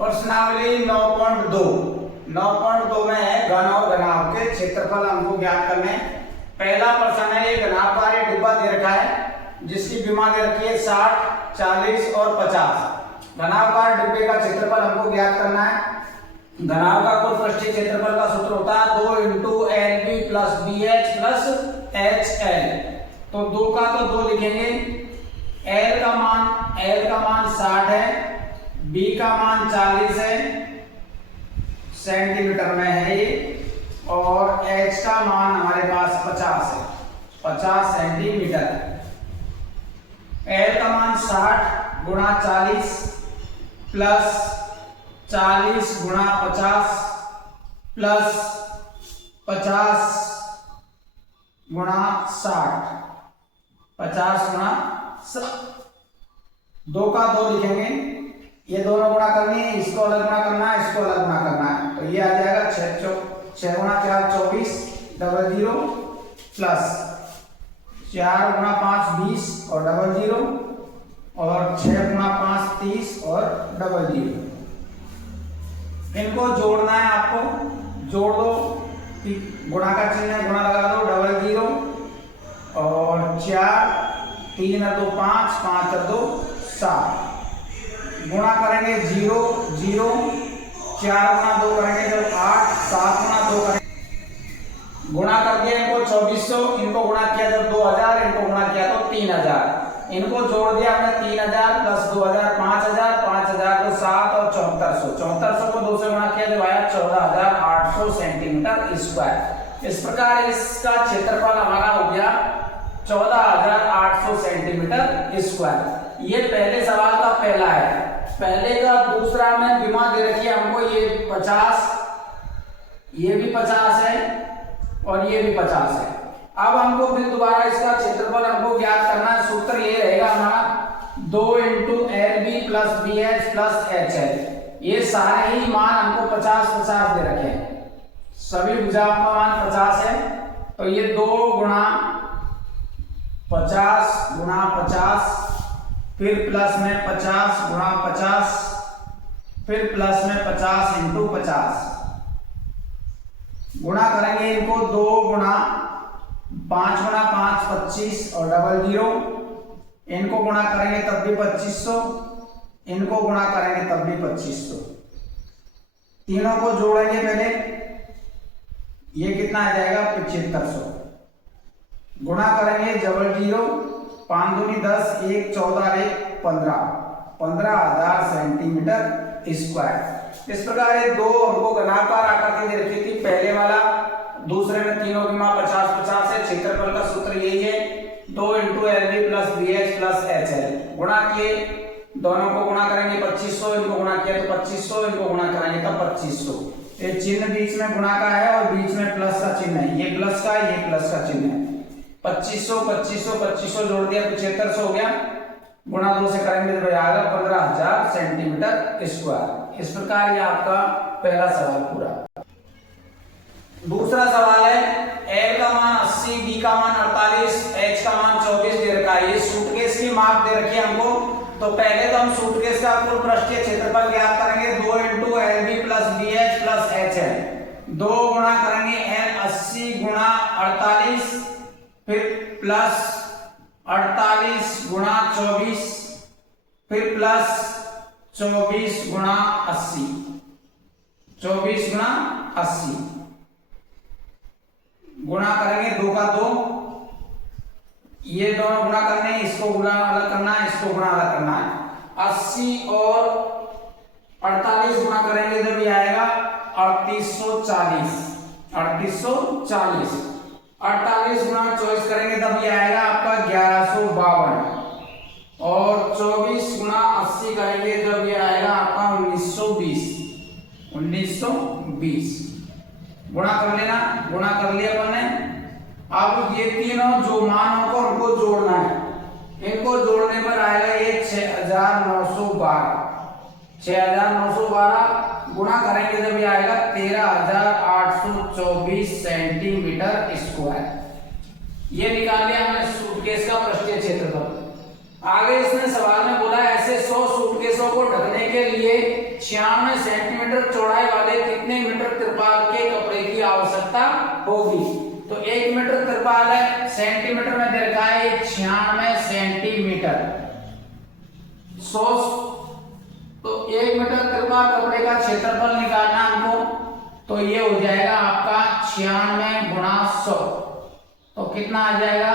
प्रश्नावली 9.2 में है घन और घनाभ के क्षेत्रफल हमको ज्ञात करने। पहला प्रश्न है, एक घनाभकारी डिब्बा दे रखा है जिसकी विमा दे रखी है 60, 40 और 50। घनाभकार डिब्बे का क्षेत्रफल हमको ज्ञात करना है। घनाभ का कुल पृष्ठीय क्षेत्रफल का सूत्र होता है 2 × LB + BH + HL। तो 2 का तो 2 लिखेंगे। L का मान 60 है, B का मान 40 है, सेंटीमीटर में है ये, और H का मान हमारे पास 50 है, 50 सेंटीमीटर। L का मान 60 × 40 प्लस 40 × 50 प्लस 50 × 60, 50 × 2 का 2 लिखेंगे। ये दोनों गुणा करनी है, इसको अलग गुणा करना है, इसको अलग गुणा करना है। तो ये आ जाएगा 6 × 4 24 00 प्लस 4 × 5 20 और 00 और 6 × 5 30 और 00। इनको जोड़ना है आपको, जोड़ दो, गुणा का चिन्ह है, गुणा लगा दो, 00 और 4 3 और 2 5 5 और 2 7। गुणा करेंगे 0 0, 4 × 2 करेंगे तो 8, 7 × 2 करेंगे। गुणा कर दिया इनको 2400, इनको गुणा किया जब 2000, इनको गुणा किया तो 3000। इनको जोड़ दिया हमने 3000 + 2000 5000, 5000 को 7 और 7400, 7400 को 2 से गुणा किया जब आया 14800 सेंटीमीटर स्क्वायर। इस प्रकार इसका क्षेत्रफल हमारा हो गया 14800 सेंटीमीटर स्क्वायर। ये पहले सवाल का पहला है। पहले का दूसरा में विमा दे रखी है हमको, ये 50, ये भी 50 है और ये भी 50 है। अब हमको फिर दोबारा इसका क्षेत्रफल हमको ज्ञात करना है। सूत्र ये रहेगा हमारा 2 × LB + BH + HL। ये सारे ही मान हमको 50 50 दे रखे हैं, सभी भुजाओं का मान 50 है। तो ये 2 × 50 × 50, फिर प्लस में 50 × 50, फिर प्लस में 50 × 50। गुणा करेंगे इनको 2 × 5 × 5 25 और 00। इनको गुणा करेंगे तब भी 2500, इनको गुणा करेंगे तब भी 2500। तीनों को जोड़ेंगे पहले, ये कितना आ जाएगा 7500। गुणा करेंगे 00, 5 दूनी 10, 1 14 1 15, 15000 सेंटीमीटर स्क्वायर। इस प्रकार ये दो हमको घनाकार आकृति दे रखी थी, पहले वाला, दूसरे में तीनों की मान 50 50 है। क्षेत्रफल का सूत्र यही है 2 × LB + BH + HL। गुणा किए, दोनों को गुणा करेंगे 2500, इनको गुणा किया तो 2500, इनको गुणा करेंगे तो 2500। ये चिन्ह बीच में गुणा का है और बीच में प्लस का चिन्ह है, ये प्लस का, ये प्लस का चिन्ह है। 2500 2500 2500 जोड़ दिया 7500 हो गया। गुणा 2 से करेंगे तो आएगा 15000 सेंटीमीटर स्क्वायर। इस प्रकार ये आपका पहला सवाल पूरा। दूसरा सवाल है, L का मान 80, B का मान 48, H का मान 24 दे रखा है। ये सूटकेस की माप दे रखी है हमको। तो पहले तो हम सूटकेस का कुल पृष्ठीय क्षेत्रफल ज्ञात करेंगे 2 × LB + BH + HL। 2 गुणा करेंगे L 80 × 48, फिर प्लस 48 × 24, फिर प्लस 24 × 80, 24 × 80। गुणा करेंगे 2 का 2, ये दोनों गुणा करने, इसको गुणा अलग करना है, इसको गुणा अलग करना है। 80 और 48 गुणा करेंगे जब ये आएगा 3840, 3840। 48 × 24 करेंगे तब ये आएगा आपका 1152 और 24 × 80 करेंगे जब ये आएगा आपका 1920, 1920। गुणा कर लेना, गुणा कर लिया अपन ने। अब ये तीनों जो मानों को हमको जोड़ना है, इनको जोड़ने पर आएगा ये 6912, 6912 गुणा करेंगे जब ये आएगा 13824 सेंटीमीटर स्क्वायर। ये निकाल लिया हमने सूटकेस का पृष्ठीय क्षेत्रफल। आगे इसने सवाल में बोला ऐसे 100 सूटकेसों को ढकने के लिए 96 सेंटीमीटर चौड़ाई वाले कितने मीटर तिरपाल के कपड़े की आवश्यकता होगी। तो 1 मीटर तिरपाल है, सेंटीमीटर में दे रखा है 96 सेंटीमीटर। 100 तो 1 मीटर तिरपाल कपड़े का क्षेत्रफल निकालना हमको, तो ये हो जाएगा आपका 96 गुणा 100, तो कितना आ जाएगा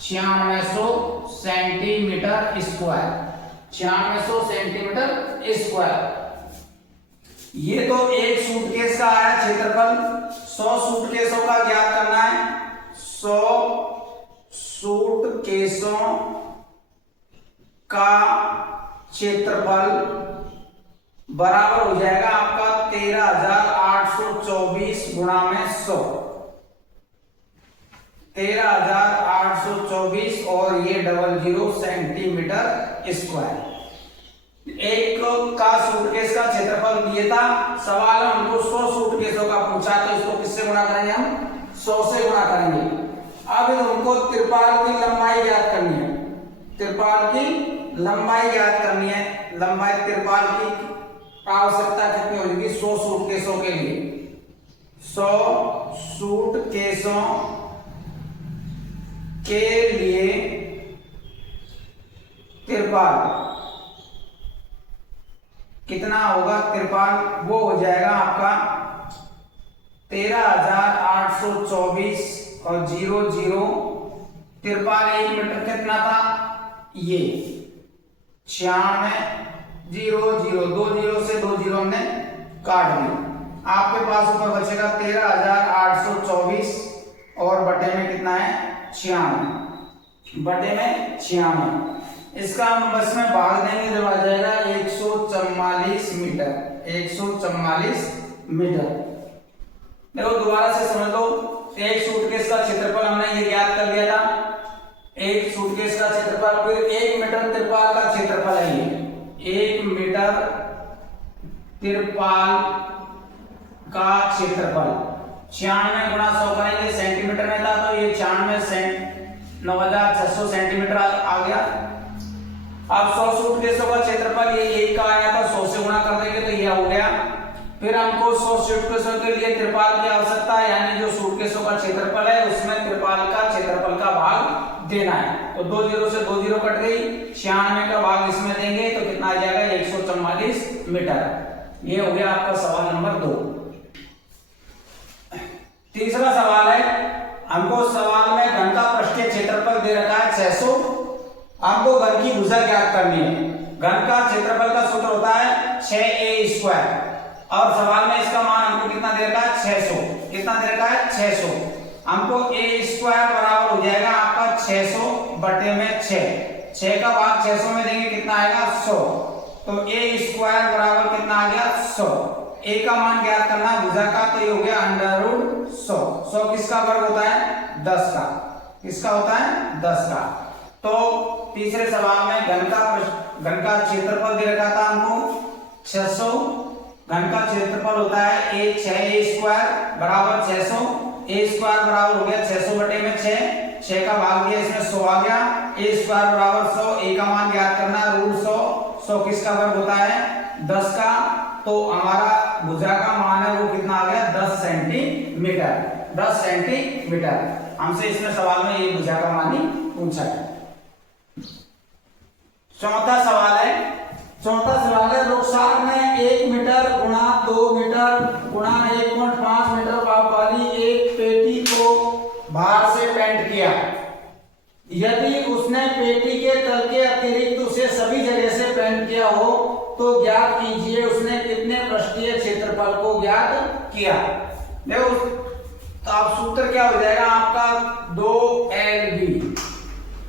9600 सेंटीमीटर स्क्वायर, 9600 सेंटीमीटर स्क्वायर। ये तो एक सूटकेस का आया क्षेत्रफल। 100 सूटकेसों का ज्ञात करना है। 100 सूटकेसों का क्षेत्रफल बराबर हो जाएगा आपका 13,824 गुणा में 100, 13,824 और ये 00 सेंटीमीटर स्क्वायर। एक का सूटकेस का क्षेत्रफल दिया था, सवाल हमको 100 सूटकेसों का पूछा, तो इसको किससे गुणा करेंगे हम 100 से गुणा करेंगे। अब हमको तिरपाल की लंबाई ज्ञात करनी है, तिरपाल की लंबाई ज्ञात करनी है। लंबाई तिरपाल की आवश्यकता कितनी होगी 100 सूटकेसों के लिए। 100 सूटकेसों के लिए तिरपाल कितना होगा, तिरपाल वो हो जाएगा आपका 13,824 और 00 तिरपाल 1 मीटर कितना था, ये 96 00 2 0 से 2 0 हमने काट दी। आपके पास ऊपर बचेगा 13,824 और बटे में कितना है 96, बटे में 96। इसका हम बस में भाग देंगे जब आ जाएगा 144 मीटर, 144 मीटर। देखो दोबारा से समझ लो, एक सूटकेस का क्षेत्रफल हमने ये ज्ञात कर लिया था, एक सूटकेस का क्षेत्रफल, फिर 1 मीटर तिरपाल का क्षेत्रफल है ये 1 मीटर तिरपाल का क्षेत्रफल 96 गुणा 100 करेंगे, सेंटीमीटर में था तो ये 96,600 सेंटीमीटर आ गया। अब 100 सूटकेसों का क्षेत्रफल ये 1 का आया था, 100 से गुणा कर देंगे तो ये हो गया। फिर हमको 100 सूटकेसों के लिए तिरपाल की आवश्यकता है, यानी जो सूटकेसों का क्षेत्रफल है उसमें तिरपाल का क्षेत्रफल का भाग देना है। तो 2 0 से 2 0 कट गई, 96 का भाग इसमें देंगे तो कितना आ जाएगा 144 मीटर। ये हो गया आपका सवाल नंबर 2। तीसरा सवाल है, हमको सवाल में घन का पृष्ठीय क्षेत्रफल दे रखा है 600, हमको घन की भुजा ज्ञात करनी है। घन का क्षेत्रफल का सूत्र होता है 6a² और सवाल में इसका मान हमको कितना दे रखा है 600, कितना दे रखा है 600। हमको a² बराबर हो जाएगा आपका 600 बटे में 6 का भाग 600 में देंगे कितना आएगा 100, तो a² बराबर कितना आ गया 100। a का मान ज्ञात करना है भुजा का, तो ये हो गया √100। 100 किसका वर्ग होता है 10 का, किसका होता है 10 का। तो तीसरे सवाल में घन का क्षेत्रफल दे रखा था हमको 600, घन का क्षेत्रफल होता है 6a² बराबर 600, a² बराबर हो गया 600 बटे में 6 का भाग दिया इसमें 100 आ गया, a² बराबर 100, a का मान ज्ञात करना √100, 100 किसका वर्ग होता है 10 का, तो हमारा भुजा का मान है वो कितना आ गया 10 सेंटीमीटर, 10 सेंटीमीटर। हमसे इसमें सवाल में ये भुजा का मान ही पूछा है। चौथा सवाल है रुखसार में 1 मीटर गुणा 2 मीटर गुणा 1.5 मीटर वाली एक पेटी को बाहर से पेंट किया। यदि उसने पेटी के तल के अतिरिक्त उसे सभी जगह से पेंट किया हो तो ज्ञात कीजिए उसने कितने पृष्ठीय क्षेत्रफल को ज्ञात किया। देखो तो अब सूत्र क्या हो जाएगा आपका 2LB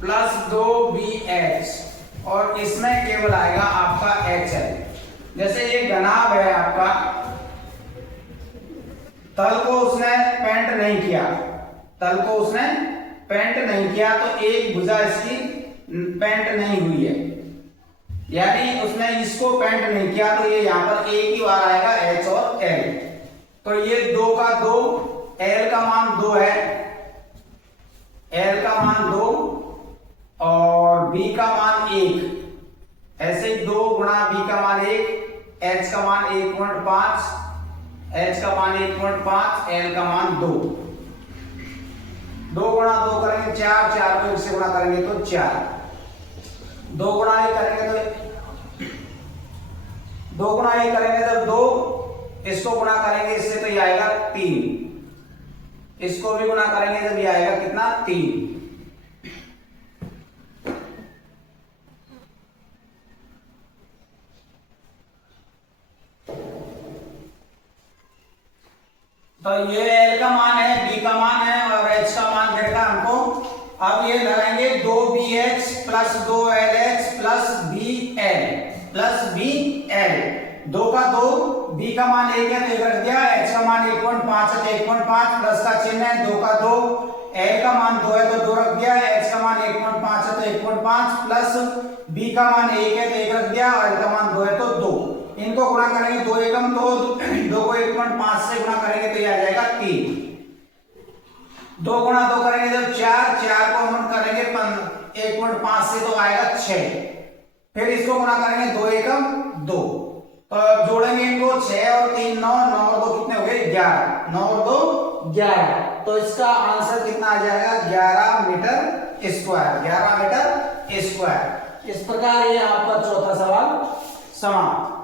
प्लस 2BH और इसमें केवल आएगा आपका HL। जैसे ये घनाभ है आपका, तल को उसने पेंट नहीं किया, तल को उसने पेंट नहीं किया तो एक भुजा इसकी पेंट नहीं हुई है, यानी उसने इसको पेंट नहीं किया तो ये यहाँ पर एक ही बार आएगा H और L। तो ये 2 का 2, L का मान 2 है, L का मान 2 और b का मान 1, ऐसे ही 2 गुणा b का मान 1, h का मान 1.5, h का मान 1.5, l का मान 2। 2 गुणा 2 करेंगे 4, 4 को 1 से गुणा करेंगे तो 4, 2 गुणा 1 करेंगे तो 2 गुणा 1 करेंगे तो 2, इसको गुणा करेंगे इससे तो ये आएगा 3, इसको भी गुणा करेंगे तो ये आएगा कितना 3। तो ये L का मान है, B का मान है और H का मान देखा हमको। अब ये लगाएंगे 2BH plus 2LH plus BL plus BL। 2 का 2, B का मान 1 है तो 1 रख दिया, H का मान 1.5 है तो 1.5 प्लस का चिन्ह है, 2 का 2, L का मान 2 है तो 2 रख दिया, H का मान 1.5 है तो 1.5 प्लस B का मान 1 है तो 1 रख दिया और L का मान 2 है तो 2। इनको गुणा करेंगे 2 एकम तो 2 को 1.5 से गुणा करेंगे तो ये आ जाएगा 3। 2 गुणा 2 करेंगे तो 4, 4 को हम करेंगे 1.5 से तो आएगा 6। फिर इसको गुणा करेंगे 2 एकम 2, तो अब जोड़ेंगे इनको 6 और 3 9, 9 और 2 कितने हो गए 11, 9 और 2 11। तो इसका आंसर कितना आ जाएगा 11 मीटर स्क्वायर, 11 मीटर स्क्वायर। इस प्रकार ये आपका चौथा सवाल समाप्त।